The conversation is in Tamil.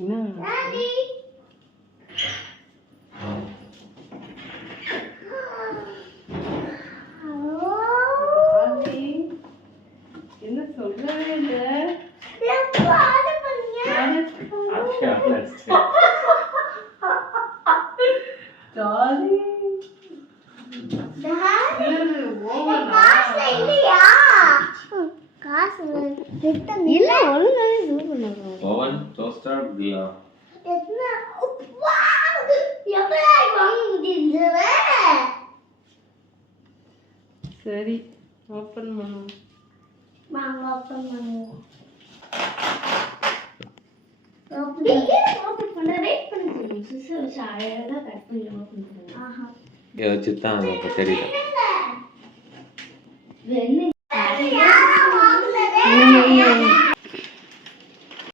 டாடி என்ன சொல்லவே இல்லை. எப்போ ஆர்டர் பண்ணீங்க? டாலி காசு இல்லையா? காசு ரிட்டன் இல்ல. ஒழுங்காவே சூப்பர் பண்ணுங்க. ஓவன் டோஸ்டர் பியா எத்தனை வாவ் எவ்வளவு வாங்க முடிஞ்சது? சரி ஓப்பன் பண்ணுவோம். வாங்க ஓபன் பண்ணுவோம். ஓபன் பண்ண வெயிட் பண்ணுங்க. சிசர் அழகா கட் பண்ணி ஓபன் பண்ணுங்க. ஆஹா இதை வச்சு தான் இப்போ தெரியுது. என்ன